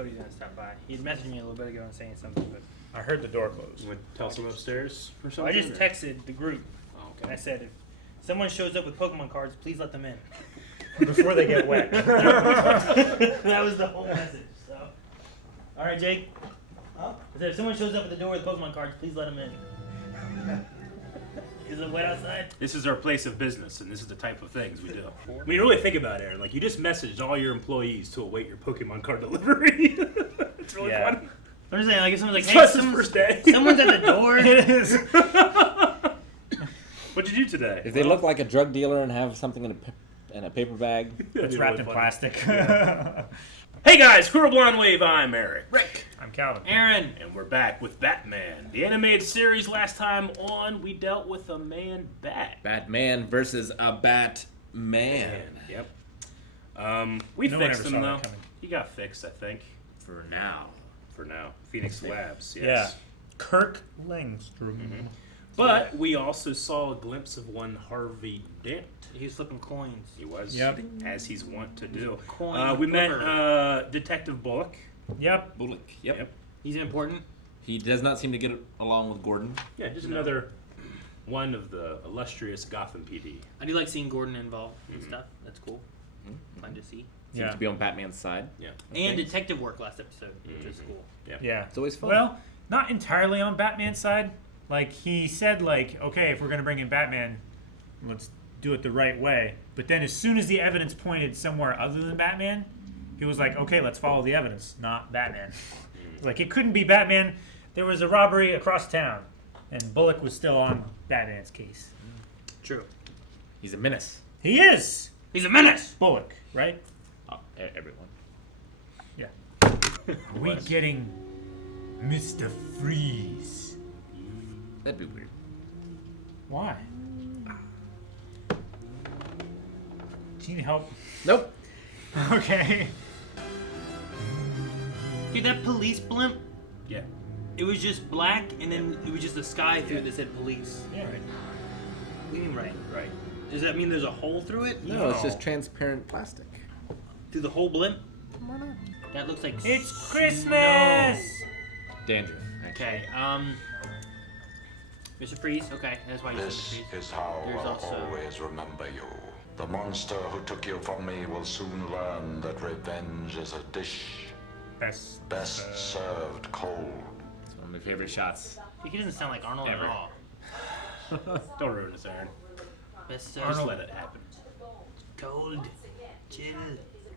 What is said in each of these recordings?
Cody's gonna stop by. He had messaged me a little bit ago and saying something, but I heard the door close. You want to tell someone upstairs or something? I just texted the group Oh, and okay. I said, if someone shows up with Pokemon cards, please let them in. Before they get wet. That was the whole message. So, all right, Jake. Huh? I said, if someone shows up at the door with Pokemon cards, please let them in. Is it wet outside? This is our place of business, and this is the type of things we do. I mean, really think about it, Aaron. Like, you just messaged all your employees to await your Pokemon card delivery. It's really funny. I'm just saying, like, if someone's like, Plus hey, his first day. someone's at the door. It is. What'd you do today? If they look like a drug dealer and have something in a paper bag, It's wrapped in plastic. Hey guys, Squirrel Blonde Wave, I'm Eric. Rick. I'm Calvin. Aaron. And we're back with Batman. The animated series. Last time on, we dealt with a man-bat. Batman versus a Batman. Yep. We No one fixed ever him, saw though. that coming. He got fixed, I think. For now. For now. Phoenix Labs, yes. Yeah. Kirk Langstrom. But we also saw a glimpse of one Harvey Dent. He was flipping coins. He was, Yep. as he's wont to do. Coin We met flipper. Detective Bullock. Yep. Bullock. Yep. He's important. He does not seem to get along with Gordon. Yeah, just another one of the illustrious Gotham PD. I do like seeing Gordon involved and stuff. That's cool. Fun to see. Seems Yeah. to be on Batman's side. Yeah. And detective work last episode, which is cool. Yeah. It's always fun. Well, not entirely on Batman's side. Like, he said, like, okay, if we're going to bring in Batman, let's do it the right way. But then as soon as the evidence pointed somewhere other than Batman, he was like, okay, let's follow the evidence, not Batman. Like, it couldn't be Batman. There was a robbery across town, and Bullock was still on Batman's case. True. He's a menace. He is! He's a menace! Bullock, right? Everyone. Yeah. Are we getting Mr. Freeze? That'd be weird. Why? Do you need help? Nope. Okay. Dude, that police blimp, Yeah. it was just black, and then it was just a sky through it that said police. Yeah. Right. What do you mean, right? Right. Does that mean there's a hole through it? No, it's just transparent plastic. Through the whole blimp? Why not? That looks like It's snow. Christmas! Dandruff. Okay, Mr. Freeze, okay, that's why you said This Mr. Freeze. is how There's I'll also- always remember you. The monster who took you from me will soon learn that revenge is a dish Best. best served cold. It's one of my favorite shots. He doesn't sound like Arnold Ever. at all. Don't ruin this, Aaron. Best Just let it happen. cold, chill.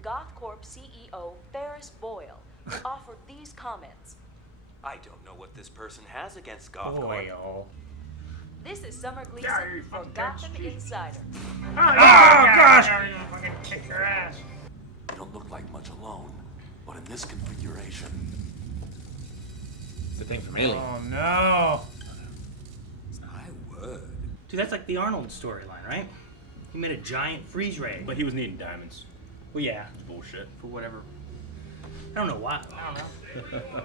Goth Corp CEO Ferris Boyle who offered these comments. I don't know what this person has against Goth Corp. Oil. This is Summer Gleason of Gotham Insider. Oh, gosh! Fucking kick your ass. You don't look like much alone, but in this configuration, It's the thing from Alien. Oh, no. I would. Dude, that's like the Arnold storyline, right? He made a giant freeze ray. But he was needing diamonds. Well, yeah, It's bullshit. for whatever. I don't know why. I don't know.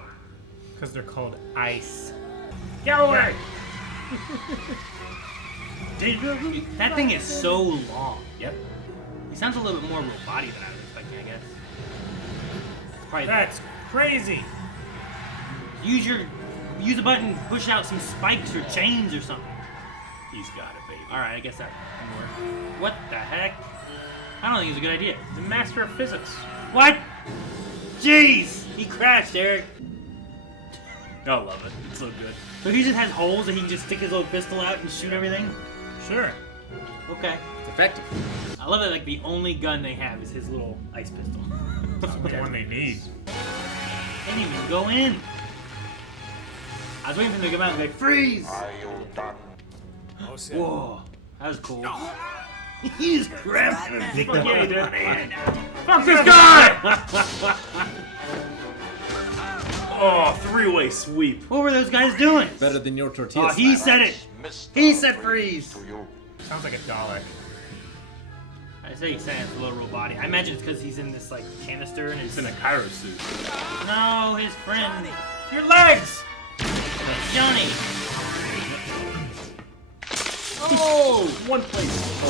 Because they're called ice. Get away! Dude, that thing is so long. Yep. He sounds a little bit more robotic than I was expecting, I guess. It's probably That's crazy. use a button, push out some spikes or chains or something. He's got it, baby. All right, I guess that can work. What the heck? I don't think it's a good idea. He's a master of physics. What? Jeez, he crashed, Eric. I love it. It's so good. So he just has holes that he can just stick his little pistol out and shoot everything? Sure. Okay. It's effective. I love that, like, the only gun they have is his little ice pistol. It's the one they need. Can't even go in. I was waiting for him to come out and go, freeze! Are you done? Whoa, that was cool. He just grabbed him and Fuck yeah, he did. Fuck this guy! Oh, three-way sweep. What were those guys doing? Better than your tortilla. Oh, he said it. Mr. He said freeze. To you. Sounds like a dollar. I say he's saying it's a little robotic. I imagine it's because he's in this like canister and He's it's in a Cairo suit. no, his friend Your legs! Johnny. Oh, one place.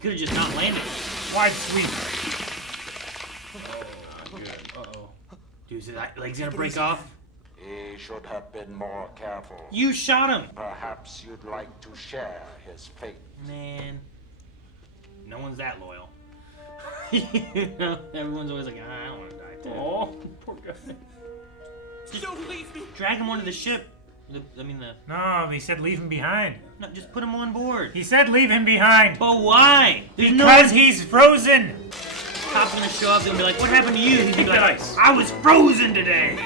Could have just not landed. Wide sweep. Dude, his leg's gonna break off. He should have been more careful. You shot him! Perhaps you'd like to share his fate. Man. No one's that loyal. You know, everyone's always like, I don't want to die too. Oh, poor guy. Don't leave me! Drag him onto the ship. The. No, he said leave him behind. No, just put him on board. He said leave him behind. But why? There's Because he's frozen. Cop's gonna show up and be like, what happened to you? He's gonna be like, Nice. I was frozen today.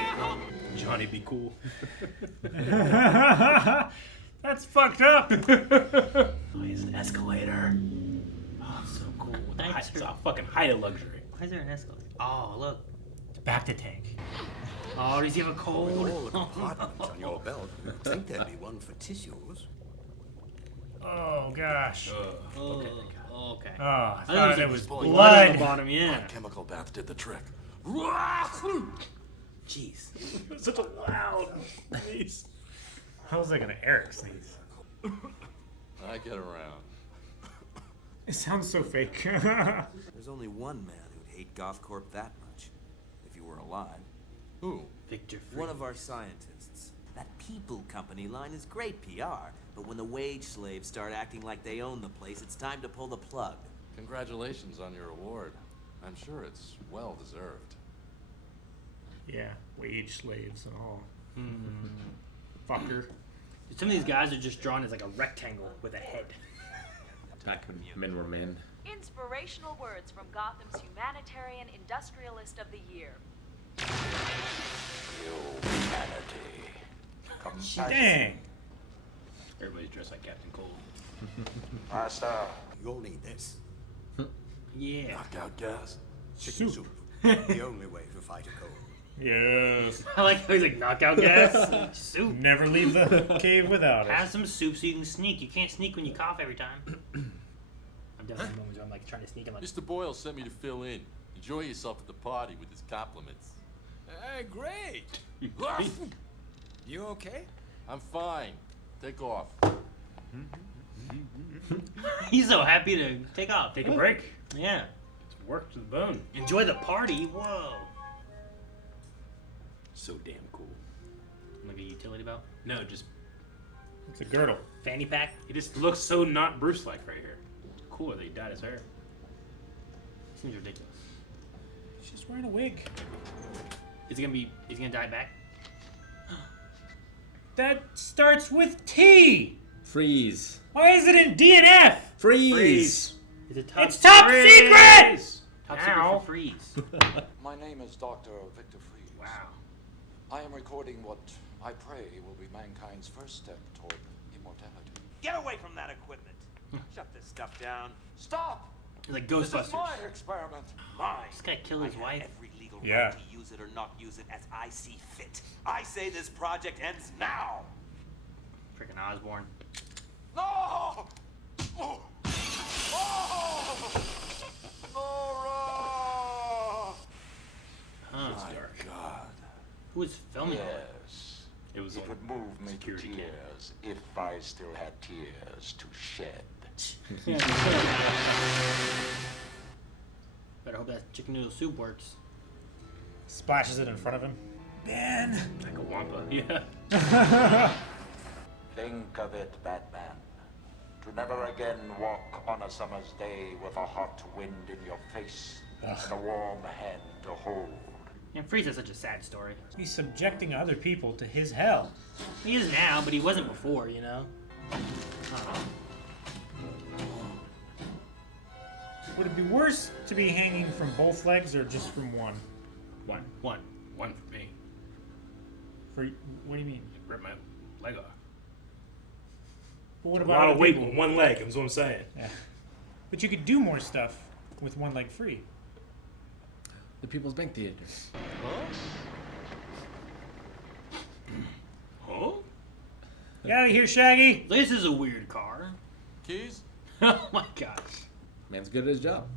Johnny, be cool. That's fucked up. Oh, he's an escalator. Oh, it's so cool. It's a fucking height of luxury. Why is there an escalator? Oh, look. It's back to tank. Oh, does he have a cold? All the compartments on your belt. You'd think there'd be one for tissues. Oh gosh. Oh, okay. Oh, I I thought thought it was blood on the blood. bottom, yeah. Chemical bath did the trick. Jeez. Such a loud sneeze. I was like an Eric sneeze. I get around. It sounds so fake. There's only one man who'd hate Goth Corp that much, if he were alive. Who? Victor Free. One of our scientists. That people company line is great PR, but when the wage slaves start acting like they own the place, it's time to pull the plug. Congratulations on your award. I'm sure it's well deserved. Yeah, wage slaves and all. Fucker. Some of these guys are just drawn as like a rectangle with a head. Back when men were men. Inspirational words from Gotham's humanitarian industrialist of the year. Humanity. Compassion. Dang. Everybody's dressed like Captain Cold. Master, You'll need this. Yeah. Knockout gas? Chicken Soup. soup. The only way to fight a cold. Yes. I like how he's like knockout gas. Soup. Never leave the cave without Have it. some soup so you can sneak. You can't sneak when you cough every time. I've done some moments where I'm like trying to sneak. I'm like, Mr. Boyle sent me to fill in. Enjoy yourself at the party with his compliments. Great. You okay? I'm fine. Take off. he's so happy to take off. Take a break. Yeah. It's work to the bone. Enjoy the party. Whoa. So damn cool. Like a utility belt. No, just It's a girdle. Fanny pack. he just looks so not Bruce-like right here. Cool that he dyed his hair. Seems ridiculous. He's just wearing a wig. Is he gonna dye it back? That starts with T. Freeze. Why is it in D and F? Freeze. Is it top It's top secret! Top Ow. secret for freeze. my name is Dr. Victor Freeze. Wow. I am recording what I pray will be mankind's first step toward immortality. Get away from that equipment. Shut this stuff down. Stop! He's like This is Ghostbusters. my experiment. Mine. This guy killed his I have wife. every legal Yeah. right to use it or not use it as I see fit. I say this project ends now. Freaking Osborne. No! Oh! Oh! Nora! Huh. My God. Who was filming all that? Yes. It was It on would move me to security cam. tears if I still had tears to shed. Better hope that chicken noodle soup works. Splashes it in front of him. Ben. like a wampa. Yeah. Think of it, Batman. To never again walk on a summer's day with a hot wind in your face and a warm hand to hold. And Freeze has such a sad story. He's subjecting other people to his hell. He is now, but he wasn't before, you know? Would it be worse to be hanging from both legs or just from one? One for me. For what do you mean? Rip my leg off. But what A about lot other of weight people? with one leg. Is what I'm saying. Yeah. But you could do more stuff with one leg free. The People's Bank Theater. Oh. Get out of here, Shaggy! This is a weird car. Keys? Oh my gosh. Man's good at his job.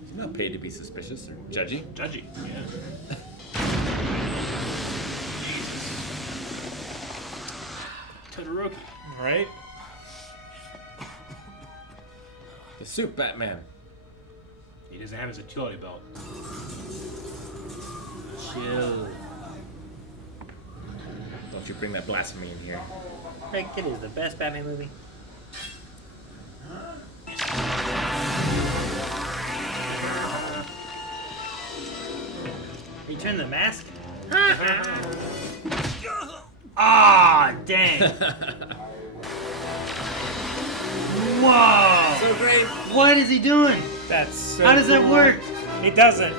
He's not paid to be suspicious or judgy. Judgy. Yeah. Todoroki. Right? The suit Batman. He doesn't have his utility belt. Chill. Don't you bring that blasphemy in here. Rick, it is the best Batman movie. You turn the mask? Ah, dang. Whoa. So great. What is he doing? That's so How does that cool. work? It doesn't.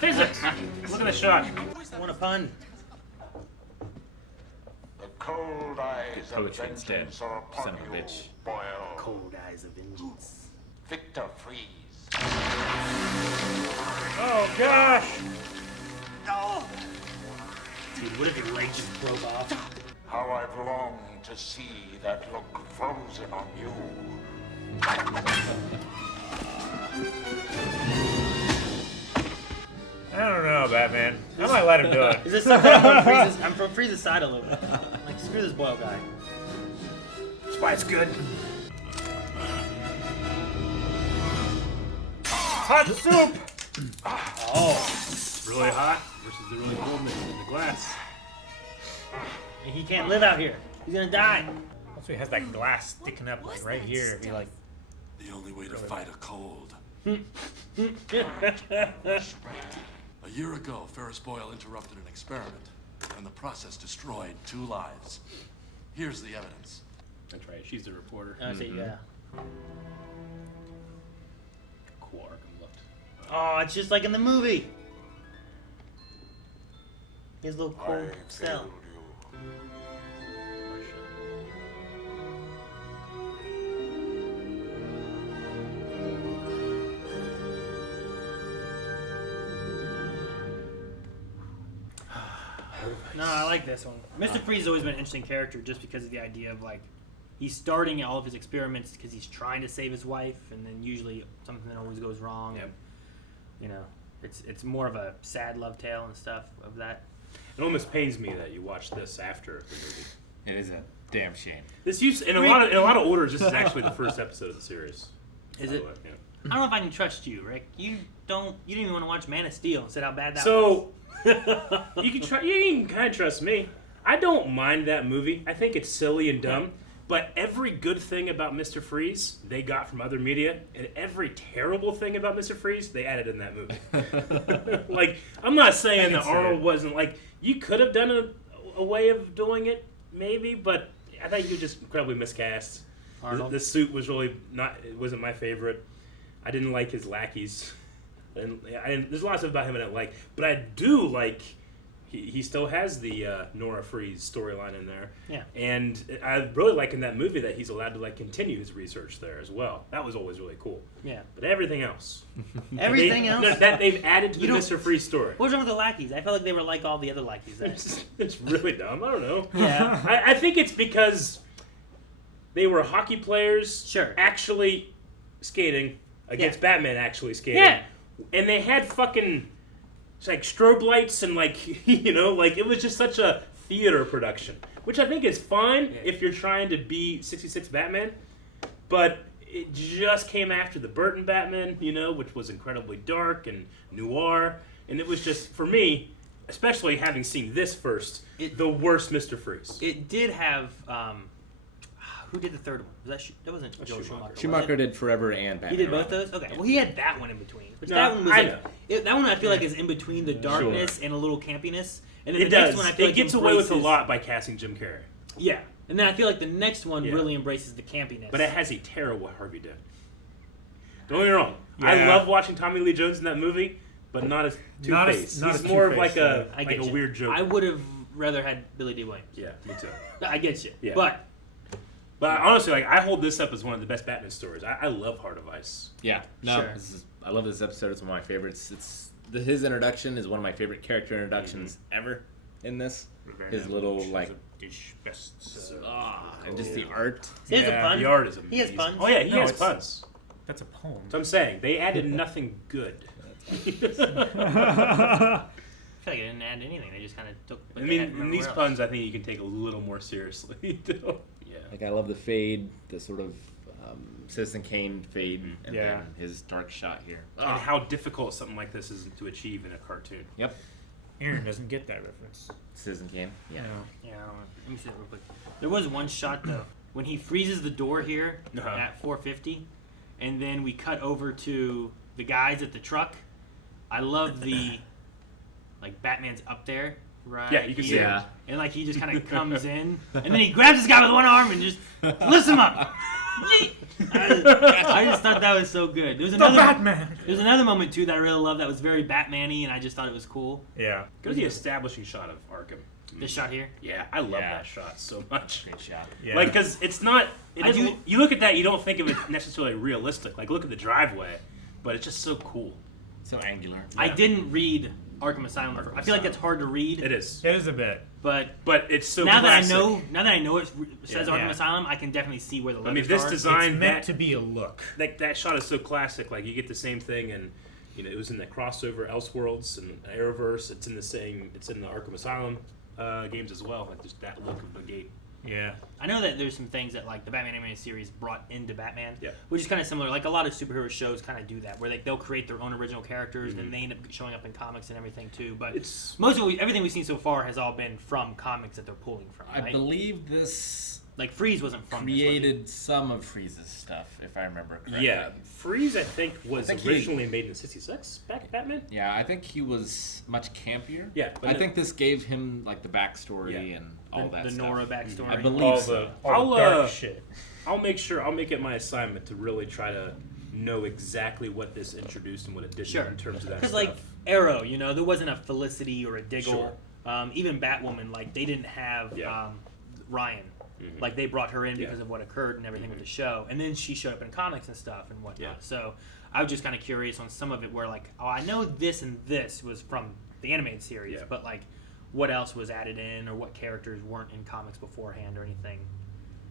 Physics. Look at the shot. I want a pun. The cold eyes of Poetry instead, vengeance are upon son of a you, bitch. Boyle. Cold eyes of vengeance. Victor Freeze. Oh gosh. Dude, what if your leg just broke off? How I've longed to see that look frozen on you. I don't know, Batman. I might let him do it. Is this something I'm from Freeze's side a little bit? Like, screw this Boyle guy. That's why it's good. Hot soup. Oh. Really hot versus the really cold mix in the glass. He can't live out here. He's gonna die. Also, he has that glass sticking up like right here. Be like, The only way to fight a cold. A year ago, Ferris Boyle interrupted an experiment, and the process destroyed 2 lives. Here's the evidence. That's right. She's the reporter. I see, yeah. Cool Arkham looked. Oh, it's just like in the movie. His little I cold cell. failed you. No, I like this one. Mr. Freeze has always been an interesting character just because of the idea of like he's starting all of his experiments because he's trying to save his wife, and then usually something always goes wrong. Yep. And, you know, it's more of a sad love tale and stuff of that. It almost pains me that you watched this after the movie. It is a damn shame. This used in a lot of orders. This is actually the first episode of the series. Is by it? the way, yeah. I don't know if I can trust you, Rick. You didn't even want to watch Man of Steel and said how bad that was. So you can kind of trust me. I don't mind that movie. I think it's silly and dumb. But every good thing about Mr. Freeze they got from other media, and every terrible thing about Mr. Freeze they added in that movie. Like, I'm not saying that Arnold wasn't like you could have done a way of doing it, maybe, but I think you just incredibly miscast. Arnold? The suit was really not. It wasn't my favorite. I didn't like his lackeys, and there's a lot of stuff about him I didn't like, but I do like. He still has the Nora Freeze storyline in there. Yeah. And I really like in that movie that he's allowed to like continue his research there as well. That was always really cool. Yeah. But everything else. Everything else? No, that they've added to the You don't- Mr. Freeze story. What was wrong with the lackeys? I felt like they were like all the other lackeys there. It's really dumb. I don't know. Yeah. I think it's because they were hockey players Sure. actually skating against Yeah. Batman actually skating. Yeah. And they had fucking it's like strobe lights and like like it was just such a theater production, which I think is fine if you're trying to be 66 Batman, but it just came after the Burton Batman, which was incredibly dark and noir, and it was just for me, especially having seen this first, the worst Mr. Freeze. It did have who did the third one? That wasn't Joel Schumacher. Schumacher did Forever and Batman. He did both those? Okay. Well, he had that one in between. Which No, that one was I like, know. that one I feel like is in between the darkness and a little campiness. And then It the next does. one I feel It like gets away with a embraces- lot by casting Jim Carrey. Yeah. And then I feel like the next one Yeah. really embraces the campiness. But it has a terrible Harvey Dent. Don't get me wrong. Yeah. I love watching Tommy Lee Jones in that movie, but not as Not as- Two-Face. not He's as more of Two-Face, like a I get you. weird Joker. I would have rather had Billy D. Williams. Yeah, me too. I get you. Yeah. But honestly, I hold this up as one of the best Batman stories. I love Heart of Ice. Yeah, no, Sure. I love this episode. It's one of my favorites. His introduction is one of my favorite character introductions ever in this. His little like and just the art. he has a pun. The art is amazing. He has puns. Oh yeah, he No, has it's- puns. that's a poem. So I'm saying they added nothing good. I feel like I didn't add anything. They just kind of took. I mean, in these puns, I think you can take a little more seriously. Yeah. Like I love the fade, the sort of Citizen Kane fade, and Yeah. then his dark shot here. And how difficult something like this is to achieve in a cartoon. Yep. Aaron doesn't get that reference. Citizen Kane. Yeah. Yeah, let me see that real quick. There was one shot though when he freezes the door here at 450, and then we cut over to the guys at the truck. I love the like Batman's up there, right? Yeah, you can see here, him. and like he just kind of comes in, and then he grabs this guy with one arm and just lifts him up. I just thought that was so good. There was another Batman. There's another moment too that I really loved that was very Batman-y, and I just thought it was cool. Yeah. Go to the establishing shot of Arkham. This shot here. Yeah, I love that shot so much. Great shot. Yeah. Like, because it's not. You look at that, you don't think of it necessarily realistic. Like, look at the driveway, but it's just so cool. So angular. I didn't read Arkham Asylum. I feel like that's hard to read. It is. It is a bit. But it's so now classic. that I know it says Yeah. Arkham Yeah. Asylum, I can definitely see where the letters I mean, this are. design It's meant to be a look. Like that shot is so classic. Like you get the same thing, and it was in the crossover Elseworlds and Arrowverse. It's in the same. It's in the Arkham Asylum games as well. Like just that look of the gate. Yeah. I know that there's some things that like the Batman animated series brought into Batman, Yeah. which is kind of similar. Like a lot of superhero shows kind of do that, where they'll create their own original characters, and they end up showing up in comics and everything too. But It's everything we've seen so far has all been from comics that they're pulling from. I Right? believe this like Freeze wasn't from created some of Freeze's stuff, if I remember correctly. yeah. Freeze, I think, was I think originally made in '66. Batman. Yeah, I think he was much campier. Yeah, but I think this gave him like the backstory Yeah. and all that the stuff. Nora backstory. I believe All so. the I'll, dark shit. I'll make it my assignment to really try to know exactly what this introduced and what it did Sure. in terms of that Because stuff. like Arrow, there wasn't a Felicity or a Diggle. Sure. Even Batwoman, like they didn't have Yeah. Ryan. Mhm. Like they brought her in Yeah. because of what occurred and everything with the show, and then she showed up in comics and stuff and whatnot. Yeah. So I was just kind of curious on some of it, where like, oh, I know this and this was from the animated series, Yeah. but like, what else was added in, or what characters weren't in comics beforehand or anything?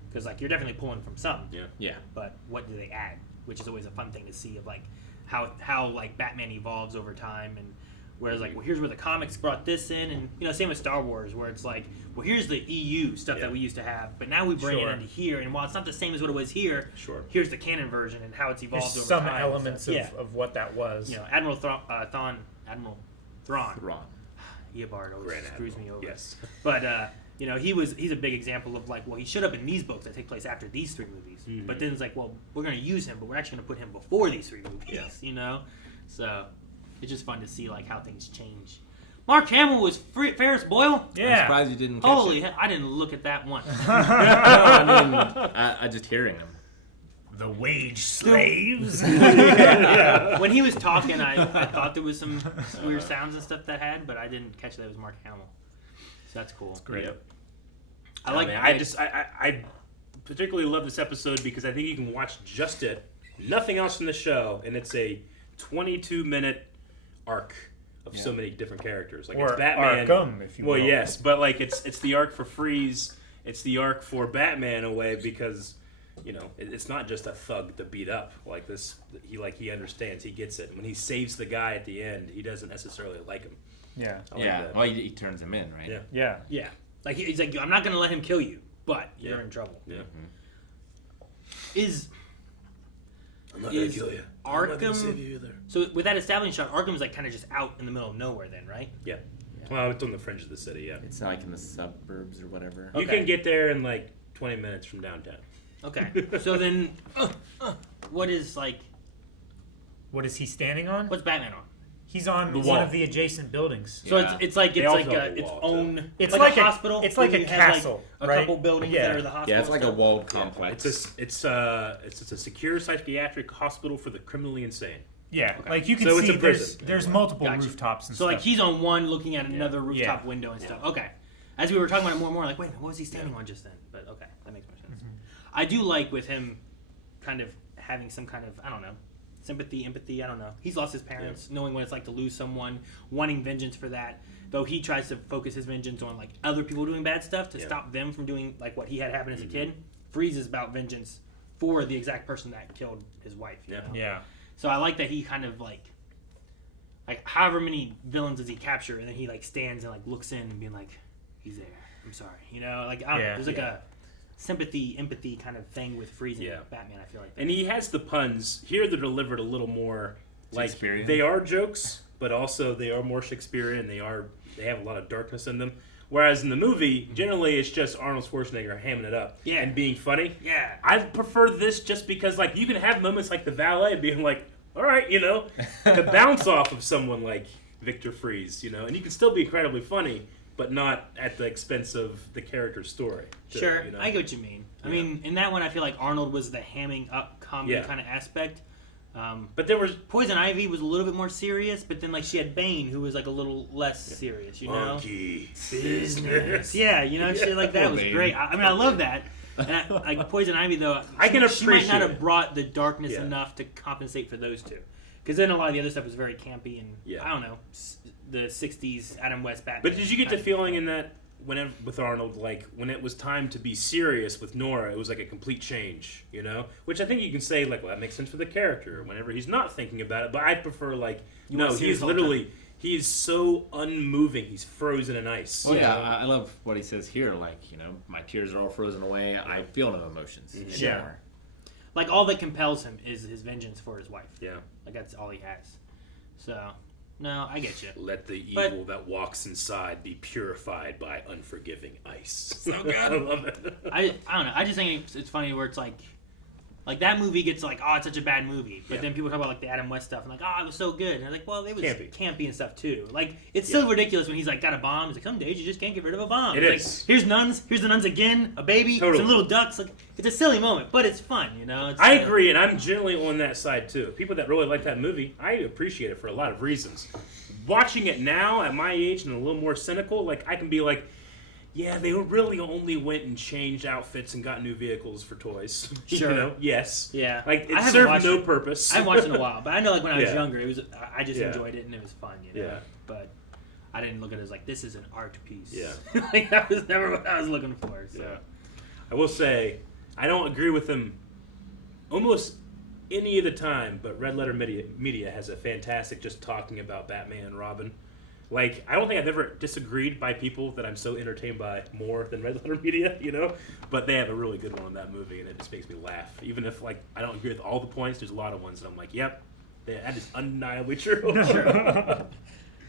Because like you're definitely pulling from some. Yeah. But what do they add? Which is always a fun thing to see of like how like Batman evolves over time, and whereas like, well, here's where the comics brought this in, and same with Star Wars, where it's like, well, here's the EU stuff that we used to have, but now we bring it Sure. into here, and while it's not the same as what it was here, Sure. here's the canon version and how it's evolved There's over some time. elements So, yeah. of what that was. Admiral Admiral Thrawn. Wrong. Eobard always Grand screws Admiral, me over. yes. But he's a big example of like, well, he showed up in these books that take place after these three movies. Mhm. But then it's like, well, we're going to use him, but we're actually going to put him before these three movies. Yeah. So it's just fun to see like how things change. Mark Hamill was Ferris Boyle. I'm Yeah. surprised you didn't catch Holy it. hell, I didn't look at that once. No, I mean, I just hearing him. The wage slaves. When he was talking, I thought there was some weird sounds and stuff that had, but I didn't catch that it was Mark Hamill. So that's cool. Great. Yep. I like. I particularly love this episode because I think you can watch just it, nothing else from the show, and it's a 22-minute arc of so many different characters. Like Or it's Batman. Arkham, if you will. Well, yes, but like it's the arc for Freeze. It's the arc for Batman in a way because it's not just a thug to beat up like this. He understands. He gets it. When he saves the guy at the end, he doesn't necessarily like him. Yeah. I like Yeah. that. Well, he turns him in, right? Yeah. Yeah. Yeah, like he's like, I'm not going to let him kill you, but you're Yeah. in trouble. Yeah. Is I'm not Is gonna kill you. Arkham- I'm not gonna save you either. so with that establishing shot, Arkham's like kind of just out in the middle of nowhere, then, right? Yeah. Well, it's on the fringe of the city. Yeah. It's like in the suburbs or whatever. You Okay. can get there in like 20 minutes from downtown. Okay. So then, what is like? What is he standing on? What's Batman on? He's on The one wall. of the adjacent buildings. So Yeah. it's like They it's also like have a its wall, own. It's like like a a- hospital. it's like where a you have, castle, a right? couple buildings Yeah. that are the hospital. Yeah, it's like a stuff. walled complex. It's a secure psychiatric hospital for the criminally insane. Yeah, Okay. like you can So it's see a prison. there's multiple Gotcha. rooftops and So stuff. like he's on one looking at another rooftop Yeah. window and stuff. Okay. As we were talking about it more and more, like, wait a minute, what was he standing on just then? But okay, that makes more sense. I do like with him kind of having some kind of, I don't know, sympathy, empathy, I don't know. He's lost his parents, knowing what it's like to lose someone, wanting vengeance for that. Though he tries to focus his vengeance on like other people doing bad stuff to stop them from doing like what he had happen as a kid. Freeze is about vengeance for the exact person that killed his wife. You know? Yeah. So I like that he kind of like however many villains does he capture, and then he like stands and like looks in and being like, he's there. I'm sorry. Like I don't know. Yeah. There's like sympathy, empathy kind of thing with Freeze and Yeah. Batman. I feel like. And he has the puns here. They're delivered a little more like Shakespearean. they are jokes, but also they are more Shakespearean. They have a lot of darkness in them. Whereas in the movie, generally it's just Arnold Schwarzenegger hamming it up and being funny. Yeah. I prefer this just because like you can have moments like the valet being like, all right, to bounce off of someone like Victor Freeze, and you can still be incredibly funny, but not at the expense of the character's story. too, Sure, I get what you mean. I mean, in that one, I feel like Arnold was the hamming up comedy kind of aspect. But there was Poison Ivy was a little bit more serious, but then like she had Bane, who was like a little less serious. monkey Business. Yeah, shit like that was Bane. great. I mean, I love that. And like Poison Ivy, though, I can she might not appreciate have it. brought the darkness enough to compensate for those two. Because then a lot of the other stuff was very campy and I don't know, the '60s Adam West Batman. But did you get the feeling in that with Arnold, like when it was time to be serious with Nora, it was like a complete change, Which I think you can say like, well, that makes sense for the character whenever he's not thinking about it. But I prefer like, no, he's literally he's so unmoving, he's frozen in ice. Well, yeah, I love what he says here. Like, my tears are all frozen away. I feel no emotions anymore. Like all that compels him is his vengeance for his wife. Yeah, like that's all he has. So. No, I get you. Let the evil that walks inside be purified by unforgiving ice. So good. I love it. I don't know. I just think it's funny where it's like that movie gets like, oh, it's such a bad movie. But then people talk about like the Adam West stuff and like, oh, it was so good. And they're like, well, it was campy and stuff too. Like, it's still ridiculous when he's like got a bomb. He's like, some days you just can't get rid of a bomb. It it's is. Like, here's nuns. Here's the nuns again. A baby. Totally. Some little ducks. Like, it's a silly moment, but it's fun. It's, I agree, and I'm generally on that side too. People that really like that movie, I appreciate it for a lot of reasons. Watching it now at my age and a little more cynical, like I can be like, yeah, they really only went and changed outfits and got new vehicles for toys. Sure. Yes. Yeah. Like it served no purpose. I haven't watched it in a while, but I know like when I was Yeah. younger, it was I just enjoyed it and it was fun. Yeah. But I didn't look at it as like this is an art piece. Yeah. Like that was never what I was looking for. So. Yeah. I will say, I don't agree with them almost any of the time, but Red Letter Media has a fantastic just talking about Batman and Robin. Like, I don't think I've ever disagreed by people that I'm so entertained by more than Red Letter Media, But they have a really good one on that movie, and it just makes me laugh. Even if, like, I don't agree with all the points, there's a lot of ones that I'm like, yep, that is undeniably true.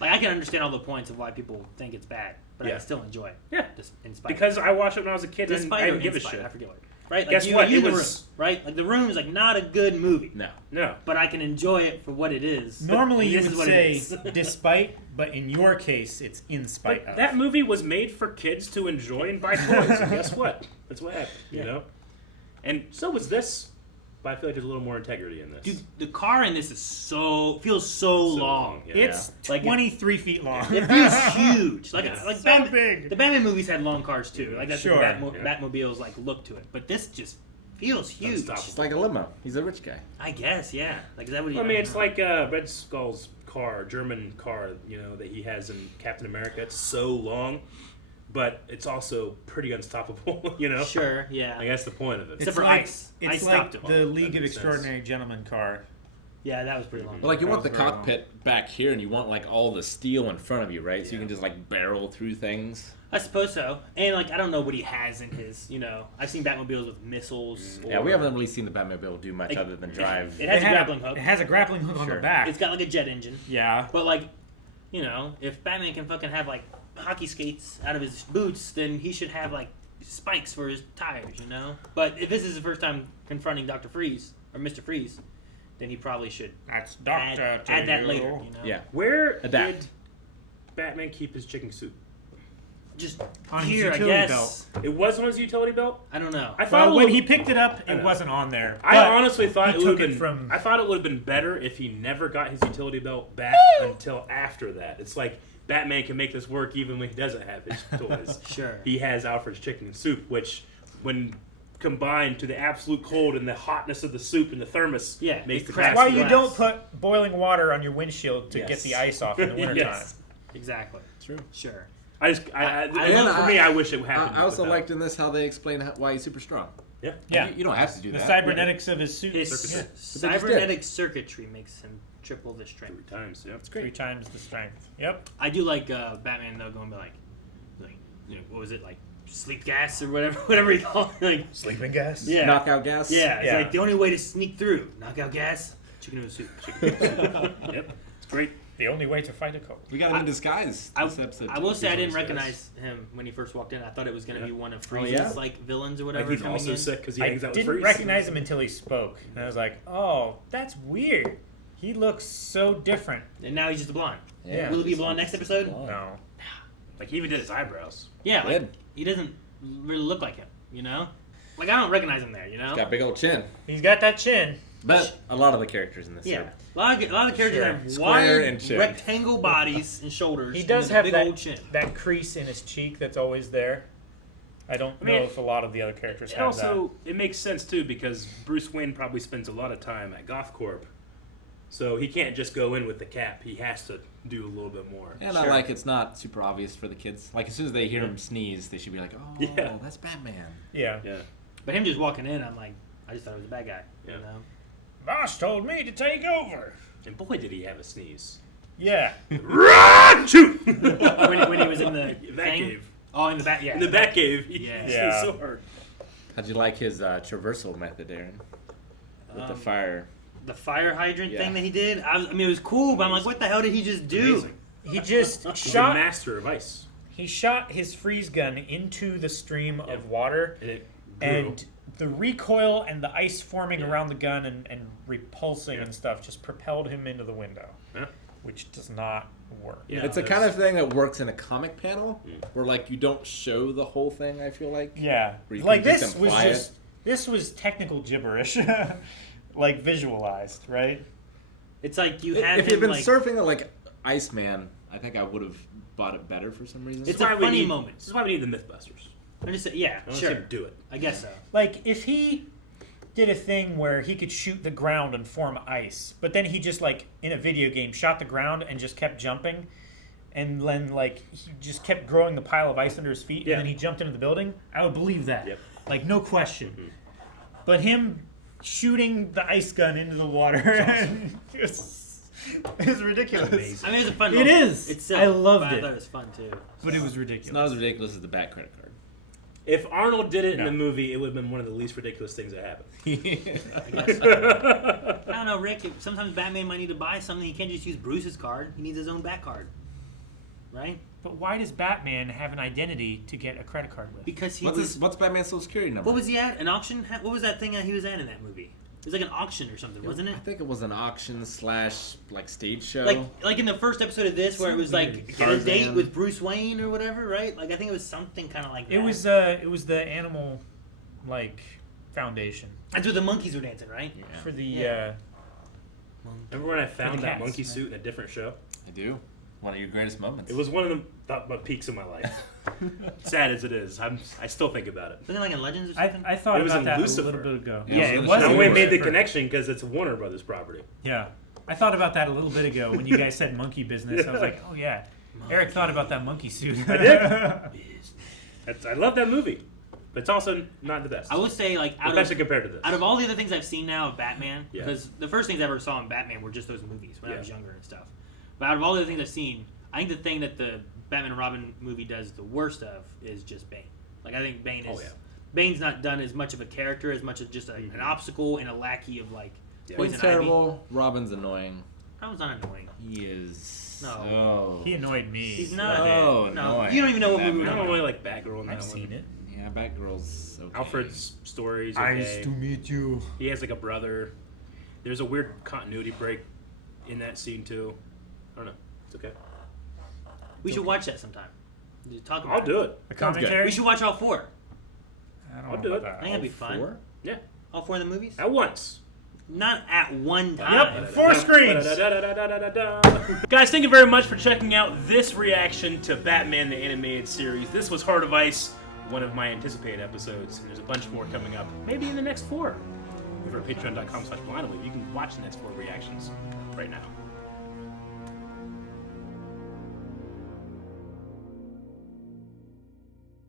Like, I can understand all the points of why people think it's bad, but I Yeah. can still enjoy it. Yeah. Just in spite. Because I watched it when I was a kid, and Despite I or didn't give in a spite, shit. I forget what. Right? Like Guess you, what? You It The was- Room, right? Like, The Room is, like, not a good movie. No. But I can enjoy it for what it is. Normally And you this would is what say it is. despite, but in your case, it's in spite But of. that movie was made for kids to enjoy and buy toys, and guess what? That's what happened, And so was this, but I feel like there's a little more integrity in this. Dude, the car in this feels so long. yeah. It's Like, 23 feet long. It feels huge. Like Yeah. like So Batman, big. The Batman movies had long cars too. Like that's Sure. what Batmobile's like look to it. But this just feels huge. Unstoppable. It's like a limo. He's a rich guy. I guess, yeah. Like is that what he? I mean, it's like Red Skull's car, German car, that he has in Captain America. It's so long, but it's also pretty unstoppable, Sure, yeah. Like, that's the point of it. It's Except for like, Ice. it's Ice like stopped it. the That League of makes sense. Extraordinary Gentlemen car. Yeah, that was pretty long. But like you want the That was very cockpit back here, and you want like all the steel in front of you, right? So you Yeah. can just like barrel through things. I suppose so. And like I don't know what he has in his. I've seen Batmobiles with missiles. Yeah, we haven't really seen the Batmobile do much Like, other than drive. It has a had grappling hook. It has a grappling hook on Sure. the back. It's got like a jet engine. Yeah. But like, if Batman can fucking have like hockey skates out of his boots, then he should have like spikes for his tires, But if this is his first time confronting Dr. Freeze or Mr. Freeze, then he probably should That's add Doctor. that later, Yeah. Where Adapt. did Batman keep his chicken soup? Just On his here, I utility guess. It was on his utility belt? I don't know. I thought Well, it when would- he picked it up, I it know. wasn't on there. I But honestly thought he it would took have it been. from. I thought it would have been better if he never got his utility belt back until after that. It's like Batman can make this work even when he doesn't have his toys. Sure. He has Alfred's chicken and soup, which, when combined to the absolute cold and the hotness of the soup in the thermos, Yeah, makes it the cracks That's glass why you glass. don't put boiling water on your windshield to Yes. get the ice off in the wintertime. Yes. Exactly. True. Sure. For me, I wish it happened. I also without. liked in this how they explain why he's super strong. Yeah. Yeah. You don't have to do The that. cybernetics of his suit. His Circuitry. cybernetic circuitry makes him triple the strength. 3 times, yeah. It's great. 3 times the strength. Yep. I do like Batman though going like what was it like sleep gas or whatever he called it. Like, Sleeping gas? yeah. Knockout gas. Yeah, it's Yeah. like the only way to sneak through. Knockout gas, chicken noodle soup. Yep, it's great. The only way to fight a cold. We got him in disguise. This episode. I will say I didn't He's always recognize him when he first walked in. I thought it was going to be one of Oh, Freeze's yeah? like villains or whatever. Like he's coming also in. sick because he I hangs out with didn't Freeze. recognize him until he spoke. And I was like, oh, that's weird. He looks so different. And now he's just a blonde. Yeah. Will he be blonde next episode? No. Like he even did his eyebrows. Yeah, like, Good. he doesn't really look like him, you know? Like, I don't recognize him there, you know? He's got a big old chin. He's got that chin. But a lot of the characters in this Yeah. are A lot of characters Sure. have Square wide and chin. rectangle bodies and shoulders. He does and a have big that, old chin. that crease in his cheek that's always there. I don't know mean, if a lot of the other characters It have also it makes sense too because Bruce Wayne probably spends a lot of time at Goth Corp, so he can't just go in with the cap. He has to do a little bit more. And I like it's not super obvious for the kids. Like as soon as they hear him sneeze, they should be like, "Oh, Yeah. that's Batman." that. Yeah. Yeah. But him just walking in, I'm like, I just thought he was a bad guy. Yeah. You know? Boss told me to take over. And boy, did he have a sneeze. Yeah. Run! Shoot! when he was in the thing? Batcave. Oh, in the back, yeah. In the Batcave. He Yeah. Yeah. so hard. How'd you like his traversal method, Aaron? With the fire. The fire hydrant Yeah. thing that he did. I mean, it was cool, but I'm like, what the hell did he just do? Amazing. He just He's a shot. master of ice. He shot his freeze gun into the stream Yep. of water, And it grew. and the recoil and the ice forming Yeah. around the gun and repulsing Yeah. and stuff just propelled him into the window, Yeah. which does not work. Yeah, It's the that's- kind of thing that works in a comic panel where like you don't show the whole thing. I feel like. Yeah, Where you like can just this was imply just this was technical gibberish, like visualized, right? It's like you have If you'd him been like... surfing at like Iceman, I think I would have bought it better for some reason. It's This is a why we funny need- moment. This is why we need the Mythbusters. I'm just saying, yeah, I want to see sure. him do it. I guess so. Like if he did a thing where he could shoot the ground and form ice, but then he just like in a video game shot the ground and just kept jumping, and then like he just kept growing the pile of ice under his feet, Yeah. and then he jumped into the building, I would believe that. Yep. Like no question. But him shooting the ice gun into the water and it's ridiculous. Amazing. I mean, it's a fun It moment. is. It's silly, I loved but it. I thought it was fun, too. But it was It's ridiculous. not as ridiculous as the Bat credit card. If Arnold did it in No. the movie, it would have been one of the least ridiculous things that happened. I guess so. I don't know, Rick. Sometimes Batman might need to buy something. He can't just use Bruce's card. He needs his own Bat card. Right? But why does Batman have an identity to get a credit card with? Because he What's was... what's Batman's Social Security number? What was he at? An auction? What was that thing that he was at in that movie? It was like an auction or something, wasn't it? I think it was an auction / like stage show. Like in the first episode of this, where it was like get a Tarzan. date with Bruce Wayne or whatever, right? Like I think it was something kind of like that. It was the animal like foundation That's where the monkeys were dancing, right? for the Yeah. Remember when I found that cats, monkey right. suit in a different show? I do. One of your greatest moments. It was one of the peaks of my life. Sad as it is, I still think about it. Wasn't it like in Legends or something? I thought It was about in that Lucifer. a little bit ago. Yeah, Yeah, it it was was. in I Lucifer. only made the Lucifer. connection because it's Warner Brothers property. Yeah, I thought about that a little bit ago when you guys said monkey business. I was like, oh yeah, Eric thought about that monkey suit. I did. I love that movie, but it's also not the best. I would say like Especially compared to this. out of all the other things I've seen now of Batman, Yeah. because the first things I ever saw in Batman were just those movies when I Yeah. was younger and stuff. But out of all the other things I've seen, I think the thing that the Batman and Robin movie does the worst of is just Bane. Like I think Bane is. Oh, yeah. Bane's not done as much of a character as much as just an obstacle and a lackey of like. Yeah. Poison Bane's terrible. Robin's annoying. That was not annoying. He is. No. So... He annoyed me. He's not. Oh, no, annoying. you don't even know what movie I we're don't talking really about. like Batgirl in that I've one. seen it. Yeah, Batgirl's okay. Alfred's stories. Nice Okay. to meet you. He has like a brother. There's a weird continuity break in that scene too. I don't know. It's okay. We should watch that sometime. Just talk about I'll do it. A Sounds good. commentary. We should watch all four. I don't I'll know do about it. that. I think that'd be fun. 4? Yeah. All four of the movies? At once. Not at one time. Yep, 4 screens. Guys, thank you very much for checking out this reaction to Batman the Animated Series. This was Heart of Ice, one of my anticipated episodes, and there's a bunch more coming up, maybe in the next 4. Over at patreon.com/blindly, you can watch the next 4 reactions right now.